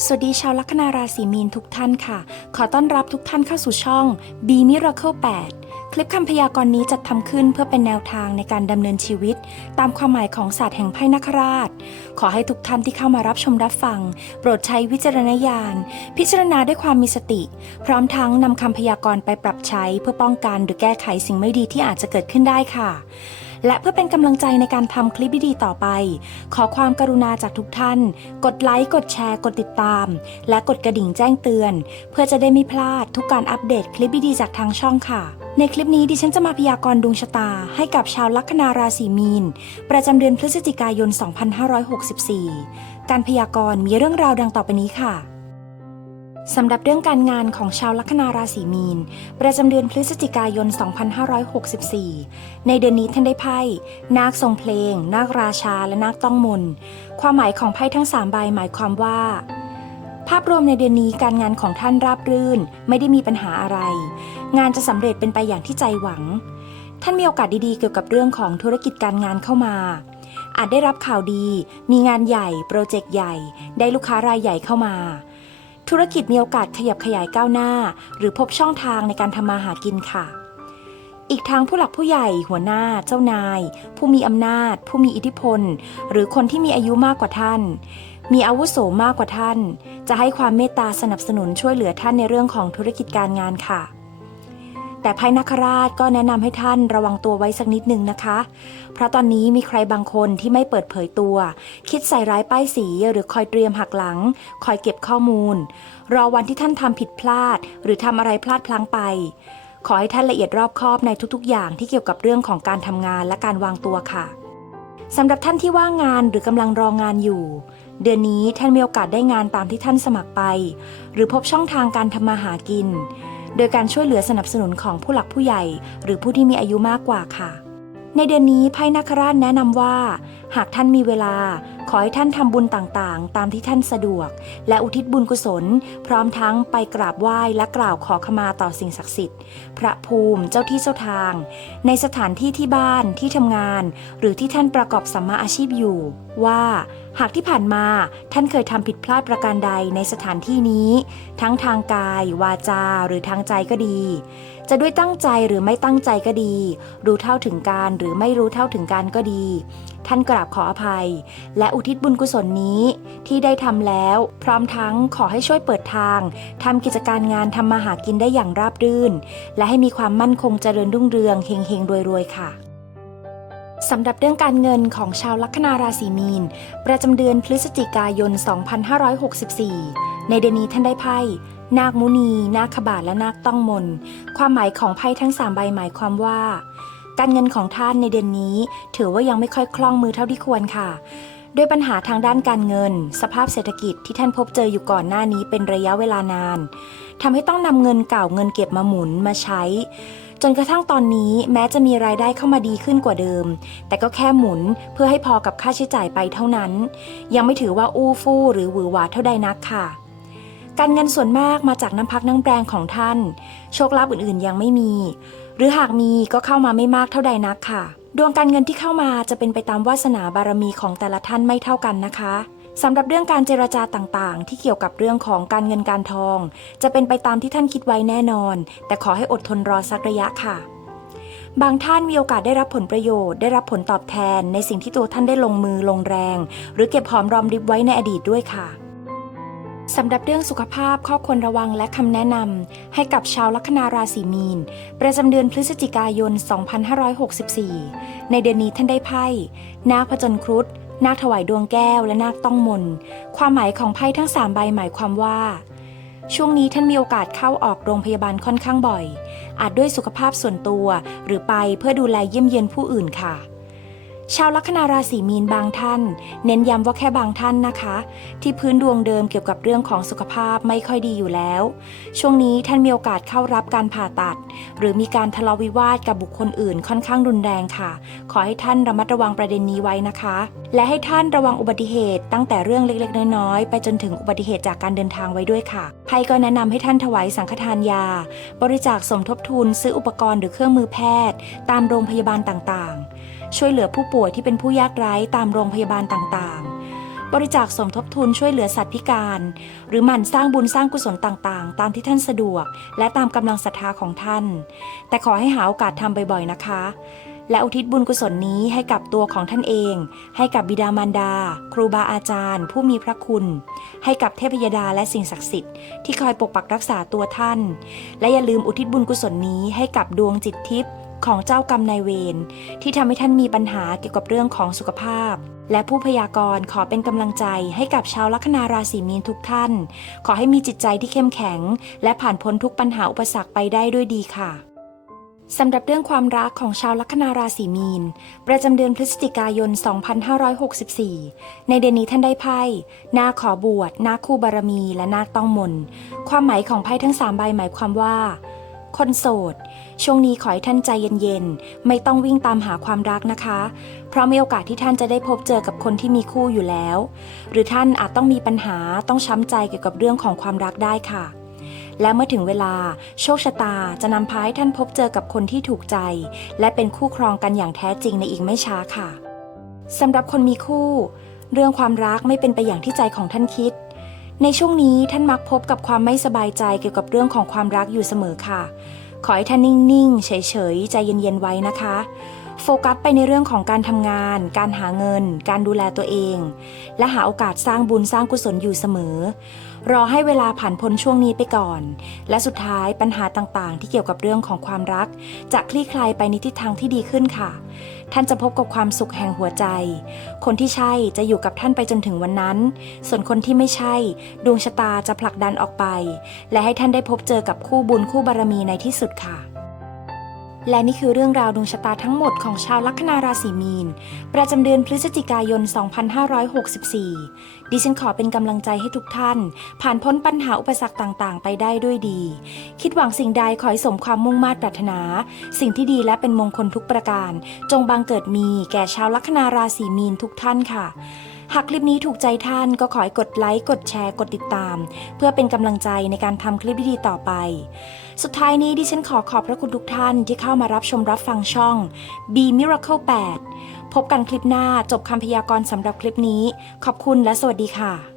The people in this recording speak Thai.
สวัสดีชาวลัคนาราศีมีนทุกท่านค่ะ ขอต้อนรับทุกท่านเข้าสู่ช่อง B Miracle 8 คลิปคำพยากรณ์นี้จัดทำขึ้นเพื่อเป็นแนวทางในการดำเนินชีวิต ตามความหมายของศาสตร์แห่งไพ่นักราช ขอให้ทุกท่านที่เข้ามารับชมรับฟัง โปรดใช้วิจารณญาณ พิจารณาด้วยความมีสติ พร้อมทั้งนำคำพยากรณ์ไปปรับใช้เพื่อป้องกันหรือแก้ไขสิ่งไม่ดีที่อาจจะเกิดขึ้นได้ค่ะ และเพื่อเป็นกำลังใจในการทำคลิปดีๆต่อไป ขอความกรุณาจากทุกท่าน กดไลค์ กดแชร์ กดติดตาม และกดกระดิ่งแจ้งเตือน เพื่อจะได้ไม่พลาดทุกการอัปเดตคลิปดีๆจากทางช่องค่ะ ในคลิปนี้ดิฉันจะมาพยากรณ์ดวงชะตา ให้กับชาวลัคนาราศีมีน ประจำเดือนพฤศจิกายน 2564 การพยากรณ์มีเรื่องราวดังต่อไปนี้ค่ะ สำหรับเรื่องการงานของชาวลัคนาราศีมีน ประจำเดือนพฤศจิกายน 2564 ในเดือนนี้ท่านได้ไพ่นาคทรงเพลง นาคราชา และนาคต้องมน ความหมายของไพ่ทั้ง 3 ใบหมายความว่า ภาพรวมในเดือนนี้การงานของท่านราบรื่น ไม่ได้มีปัญหาอะไร งานจะสำเร็จเป็นไปอย่างที่ใจหวัง ท่านมีโอกาสดีๆ เกี่ยวกับเรื่องของธุรกิจการงานเข้ามาอาจได้รับข่าวดี มีงานใหญ่ โปรเจกต์ใหญ่ ได้ลูกค้ารายใหญ่เข้ามา ธุรกิจมีโอกาสขยับขยายก้าวหน้า หรือพบช่องทางในการทำมาหากินค่ะ อีกทางผู้หลักผู้ใหญ่หัวหน้า เจ้านาย ผู้มีอำนาจ ผู้มีอิทธิพล หรือคนที่มีอายุมากกว่าท่าน มีอาวุโสมากกว่าท่าน จะให้ความเมตตาสนับสนุนช่วยเหลือท่านในเรื่องของธุรกิจการงานค่ะ แต่ไพ่นักคราชก็แนะนำให้ท่านระวังตัวไว้สักนิดนึงนะคะ เพราะตอนนี้มีใครบางคนที่ไม่เปิดเผยตัว คิดใส่ร้ายป้ายสีหรือคอยเตรียมหักหลัง คอยเก็บข้อมูล รอวันที่ท่านทำผิดพลาด หรือทำอะไรพลาดพลั้งไป ขอให้ท่านละเอียดรอบคอบในทุกๆ อย่างที่เกี่ยวกับเรื่องของการทำงานและการวางตัวค่ะสำหรับท่านที่ว่างงานหรือกำลังรองงานอยู่ เดือนนี้ท่านมีโอกาสได้งานตามที่ท่านสมัครไป หรือพบช่องทางการทำมาหากิน โดยการช่วยเหลือสนับสนุนของผู้หลักผู้ใหญ่ หรือผู้ที่มีอายุมากกว่าค่ะ ในเดือนนี้ไพ่นักราชแนะนำว่า หากท่านมีเวลา ขอให้ท่านทำบุญต่างๆ ตามที่ท่านสะดวก และอุทิศบุญกุศล พร้อมทั้งไปกราบไหว้และกล่าวขอขมาต่อสิ่งศักดิ์สิทธิ์ พระภูมิเจ้าที่เจ้าทาง ในสถานที่ที่บ้านที่ทำงาน หรือที่ท่านประกอบสัมมาอาชีพอยู่ ว่าหากที่ผ่านมาท่านเคยทำผิดพลาดประการใดในสถานที่นี้ ทั้งทางกาย วาจาหรือทางใจก็ดี จะด้วยตั้งใจหรือไม่ตั้งใจก็ดี รู้เท่าถึงการหรือไม่รู้เท่าถึงการก็ดีท่านกราบขออภัย และอุทิศบุญกุศลนี้ที่ได้ทำแล้ว พร้อมทั้งขอให้ช่วยเปิดทางทำกิจการงานทำมาหากินได้อย่างราบรื่น และให้มีความมั่นคงเจริญรุ่งเรืองเฮงเฮงรวยรวยๆค่ะสำหรับเรื่องการเงินของชาวลัคนาราศีมีน ประจำเดือนพฤศจิกายน 2564 ในเดือนนี้ท่านได้ไพ่นาคมุนี นาคบาทและนาคต้องมน ความหมายของไพ่ทั้ง 3 ใบหมายความว่า การเงินของท่านในเดือนนี้ ถือว่ายังไม่ค่อยคล่องมือเท่าที่ควรค่ะด้วยปัญหาทางด้านการเงิน สภาพเศรษฐกิจที่ท่านพบเจออยู่ก่อนหน้านี้เป็นระยะเวลานานทำให้ต้องนำเงินเก่าเงินเก็บมาหมุนมาใช้ จนกระทั่งตอนนี้แม้จะมีรายได้เข้ามาดีขึ้นกว่าเดิม แต่ก็แค่หมุนเพื่อให้พอกับค่าใช้จ่ายไปเท่านั้น ยังไม่ถือว่าอู้ฟู่หรือหวือหวาเท่าใดนักค่ะ การเงินส่วนมากมาจากน้ำพักน้ำแปรงของท่าน โชคลาภอื่นๆยังไม่มี หรือหากมีก็เข้ามาไม่มากเท่าใดนักค่ะ ดวงการเงินที่เข้ามาจะเป็นไปตามวาสนาบารมีของแต่ละท่านไม่เท่ากันนะคะสำหรับเรื่องการเจรจาต่างๆ ที่เกี่ยวกับเรื่องของการเงินการทอง จะเป็นไปตามที่ท่านคิดไว้แน่นอน แต่ขอให้อดทนรอสักระยะค่ะ บางท่านมีโอกาสได้รับผลประโยชน์ ได้รับผลตอบแทน ในสิ่งที่ตัวท่านได้ลงมือลงแรง หรือเก็บหอมรอมริบไว้ในอดีตด้วยค่ะ สำหรับเรื่องสุขภาพข้อควรระวังและคำแนะนำให้กับชาวลัคนาราศีมีน ประจำเดือนพฤศจิกายน 2564 ในเดือนนี้ท่านได้ไพ่นาคผจญครุฑนาคถวายดวงแก้วและนาคต้องมน ความหมายของไพ่ทั้ง 3 ใบหมายความว่า ช่วงนี้ท่านมีโอกาสเข้าออกโรงพยาบาลค่อนข้างบ่อย อาจด้วยสุขภาพส่วนตัว หรือไปเพื่อดูแลเยี่ยมเยียนผู้อื่นค่ะ ชาวลัคนาราศีมีนบางท่าน เน้นย้ำว่าแค่บางท่านนะคะ ที่พื้นดวงเดิมเกี่ยวกับเรื่องของสุขภาพไม่ค่อยดีอยู่แล้ว ช่วงนี้ท่านมีโอกาสเข้ารับการผ่าตัด หรือมีการทะเลาะวิวาทกับบุคคลอื่นค่อนข้างรุนแรงค่ะ ขอให้ท่านระมัดระวังประเด็นนี้ไว้นะคะ และให้ท่านระวังอุบัติเหตุ ตั้งแต่เรื่องเล็กๆ น้อยๆไปจนถึงอุบัติเหตุจากการเดินทางไว้ด้วยค่ะไพ่ก็แนะนำให้ท่านถวายสังฆทานยา บริจาคสมทบทุนซื้ออุปกรณ์หรือเครื่องมือแพทย์ ตามโรงพยาบาลต่างๆ ช่วยเหลือผู้ป่วยที่เป็นผู้ยากไร้ตามโรงพยาบาลต่างๆ บริจาคสมทบทุนช่วยเหลือสัตว์พิการ หรือหมั่นสร้างบุญสร้างกุศลต่างๆ ตามที่ท่านสะดวก และตามกำลังศรัทธาของท่าน แต่ขอให้หาโอกาสทำบ่อยๆนะคะ และอุทิศบุญกุศลนี้ให้กับตัวของท่านเอง ให้กับบิดามารดา ครูบาอาจารย์ ผู้มีพระคุณ ให้กับเทพยดาและสิ่งศักดิ์สิทธิ์ที่คอยปกปักรักษาตัวท่าน และอย่าลืมอุทิศบุญกุศลนี้ให้กับดวงจิตทิพย์ ของเจ้ากรรมนายเวรที่ทำให้ท่านมีปัญหาเกี่ยวกับเรื่องของสุขภาพ และผู้พยากรณ์ขอเป็นกำลังใจให้กับชาวลัคนาราศีมีนทุกท่าน ขอให้มีจิตใจที่เข้มแข็ง และผ่านพ้นทุกปัญหาอุปสรรคไปได้ด้วยดีค่ะสำหรับเรื่องความรักของชาวลัคนาราศีมีน ประจำเดือนพฤศจิกายน 2564 ในเดือนนี้ท่านได้ไพ่นาขอบวชนาคคู่บารมี และนาต้องมน ความหมายของไพ่ทั้ง 3 ใบหมายความว่า คนโสด ช่วงนี้ขอให้ท่านใจเย็นๆ ไม่ต้องวิ่งตามหาความรักนะคะ เพราะมีโอกาสที่ท่านจะได้พบเจอกับคนที่มีคู่อยู่แล้ว หรือท่านอาจต้องมีปัญหาต้องช้ำใจเกี่ยวกับเรื่องของความรักได้ค่ะและเมื่อถึงเวลาโชคชะตาจะนำพาให้ท่านพบเจอกับคนที่ถูกใจ และเป็นคู่ครองกันอย่างแท้จริงในอีกไม่ช้าค่ะสำหรับคนมีคู่ เรื่องความรักไม่เป็นไปอย่างที่ใจของท่านคิด ในช่วงนี้ท่านมักพบกับความไม่สบายใจเกี่ยวกับเรื่องของความรักอยู่เสมอค่ะ ขอให้ท่านนิ่ง ๆ เฉย ๆ ใจเย็น ๆ ไว้นะคะ โฟกัสไปในเรื่องของการทำงาน การหาเงิน การดูแลตัวเอง และหาโอกาสสร้างบุญสร้างกุศลอยู่เสมอ รอให้เวลาผ่านพ้นช่วงนี้ไปก่อน และสุดท้ายปัญหาต่างๆ ที่เกี่ยวกับเรื่องของความรัก จะคลี่คลายไปในทิศทางที่ดีขึ้นค่ะ ท่านจะพบกับความสุขแห่งหัวใจ คนที่ใช่จะอยู่กับท่านไปจนถึงวันนั้น ส่วนคนที่ไม่ใช่ ดวงชะตาจะผลักดันออกไป และให้ท่านได้พบเจอกับคู่บุญคู่บารมีในที่สุดค่ะ และนี่คือเรื่องราวดวงชะตาทั้งหมดของชาวลัคนาราศีมีน ประจำเดือนพฤศจิกายน 2564 ดิฉันขอเป็นกำลังใจให้ทุกท่าน ผ่านพ้นปัญหาอุปสรรคต่างๆ ไปได้ด้วยดี คิดหวังสิ่งใดขอให้สมความมุ่งมา่ปรารถนา สิ่งที่ดีและเป็นมงคลทุกประการ จงบังเกิดมีแก่ชาวลัคนาราศีมีนทุกท่านค่ะ หากคลิปนี้ถูกใจท่านก็ขอให้กดไลค์กดแชร์กดติดตาม เพื่อเป็นกำลังใจในการทำคลิปดีๆต่อไป สุดท้ายนี้ดิฉันขอขอบพระคุณทุกท่านที่เข้ามารับชมรับฟังช่อง B Miracle 8 พบกันคลิปหน้าจบคำพยากรณ์สำหรับคลิปนี้ ขอบคุณและสวัสดีค่ะ